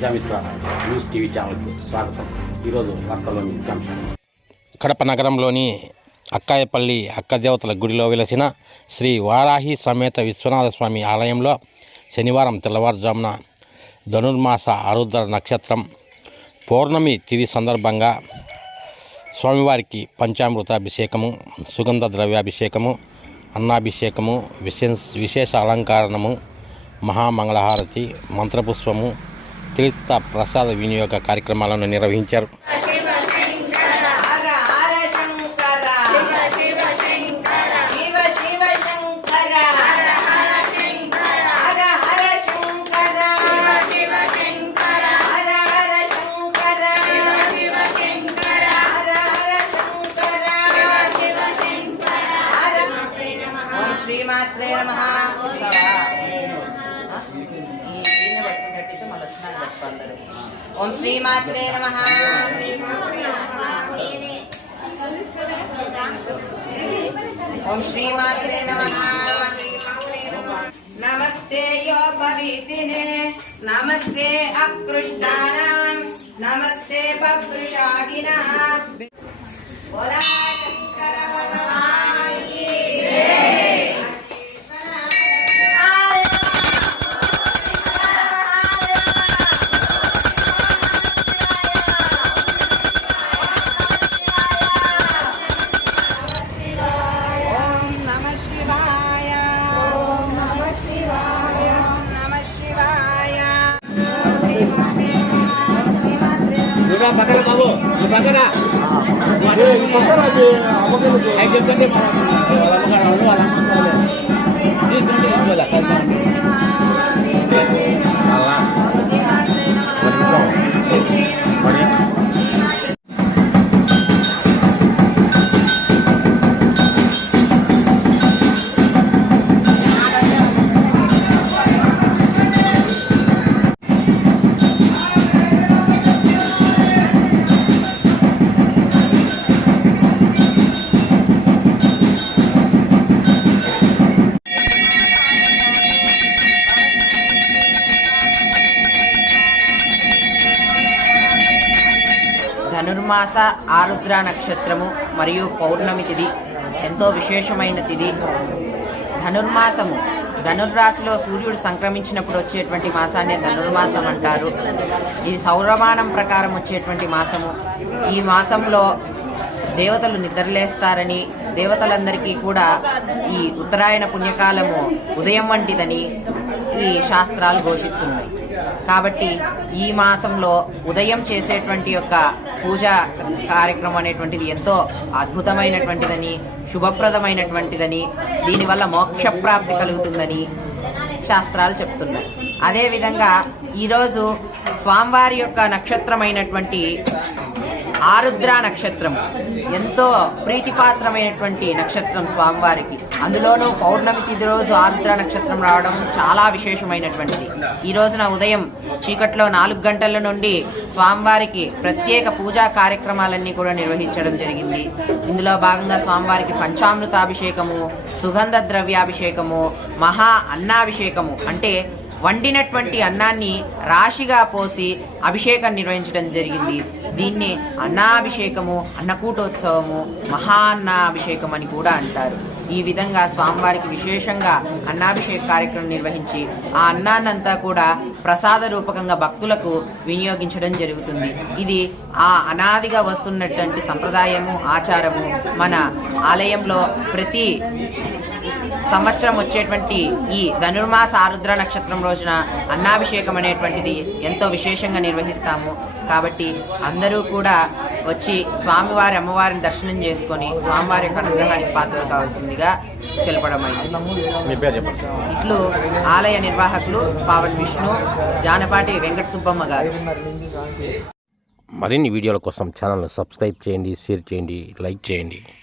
Prajamitra news TV ఛానల్కి స్వాగతం. ఈరోజు వార్తల్లోని ముఖ్యాంశాలు. కడప నగరంలోని అక్కాయపల్లి అక్కదేవతల గుడిలో వెలసిన శ్రీ వారాహి సమేత విశ్వనాథ స్వామి ఆలయంలో శనివారం తెల్లవారుజామున ధనుర్మాస ఆరుద్ర నక్షత్రం పౌర్ణమి తిథి సందర్భంగా స్వామివారికి పంచామృతాభిషేకము, సుగంధ ద్రవ్యాభిషేకము, అన్నాభిషేకము, విశేష అలంకరణము, మహామంగళహారతి, మంత్రపుష్పము, తీర్థ ప్రసాద వినియోగ కార్యక్రమాలను నిర్వహించారు. శ్రీమాత్రే నమః. ఓం శ్రీమాత్రే నమః. ఓం శ్రీమాత్రే నమః. నమస్తే యోపరీతినే, నమస్తే అకృష్టానాం, నమస్తే బభ్రుషాగినాం. బోలా శంకర భగవాన్ కీ జై. పక్కన బాబు పక్కన చెప్తండి ధనుర్మాస ఆరుద్ర నక్షత్రము మరియు పౌర్ణమి తిథి ఎంతో విశేషమైన తిథి. ధనుర్మాసము ధనుర్రాశిలో సూర్యుడు సంక్రమించినప్పుడు వచ్చేటువంటి మాసాన్ని ధనుర్మాసం అంటారు. ఇది సౌరమానం ప్రకారం వచ్చేటువంటి మాసము. ఈ మాసంలో దేవతలు నిద్రలేస్తారని, దేవతలందరికీ కూడా ఈ ఉత్తరాయణ పుణ్యకాలము ఉదయం వంటిదని ఈ శాస్త్రాలు ఘోషిస్తున్నాయి. కాబట్టి ఈ మాసంలో ఉదయం చేసేటువంటి యొక్క పూజా కార్యక్రమం అనేటువంటిది ఎంతో అద్భుతమైనటువంటిదని, శుభప్రదమైనటువంటిదని, దీనివల్ల మోక్షప్రాప్తి కలుగుతుందని శాస్త్రాలు చెప్తున్నాయి. అదేవిధంగా ఈరోజు స్వామివారి యొక్క నక్షత్రమైనటువంటి ఆరుద్ర నక్షత్రం ఎంతో ప్రీతిపాత్రమైనటువంటి నక్షత్రం స్వామివారికి. అందులోనూ పౌర్ణమి తిథి రోజు ఆరుద్ర నక్షత్రం రావడం చాలా విశేషమైనటువంటిది. ఈ రోజున ఉదయం చీకట్లో 4 గంటల నుండి స్వామివారికి ప్రత్యేక పూజా కార్యక్రమాలన్నీ కూడా నిర్వహించడం జరిగింది. ఇందులో భాగంగా స్వామివారికి పంచామృతాభిషేకము, సుగంధ ద్రవ్యాభిషేకము, మహా అన్నాభిషేకము అంటే వండినటువంటి అన్నాన్ని రాశిగా పోసి అభిషేకం నిర్వహించడం జరిగింది. దీన్ని అన్నాభిషేకము, అన్నకూటోత్సవము, మహా అన్నాభిషేకం అని కూడా అంటారు. ఈ విధంగా స్వామివారికి విశేషంగా అన్నాభిషేక కార్యక్రమం నిర్వహించి ఆ అన్నాన్నంతా కూడా ప్రసాద రూపకంగా భక్తులకు వినియోగించడం జరుగుతుంది. ఇది ఆ అనాదిగా వస్తున్నటువంటి సంప్రదాయము, ఆచారము. మన ఆలయంలో ప్రతి సంవత్సరం వచ్చేటువంటి ఈ ధనుర్మాస ఆరుద్ర నక్షత్రం రోజున అన్నాభిషేకం అనేటువంటిది ఎంతో విశేషంగా నిర్వహిస్తాము. కాబట్టి అందరూ కూడా వచ్చి స్వామివారి అమ్మవారిని దర్శనం చేసుకొని స్వామివారి యొక్క అనుగ్రహానికి పాత్రలు కావాల్సిందిగా తెలపడమైంది. ఇట్లు ఆలయ నిర్వాహకులు పావన్ విష్ణు, జానపాటి వెంకట సుబ్బమ్మ గారు. మరిన్ని వీడియోల కోసం ఛానల్ను సబ్స్క్రైబ్ చేయండి, షేర్ చేయండి, లైక్ చేయండి.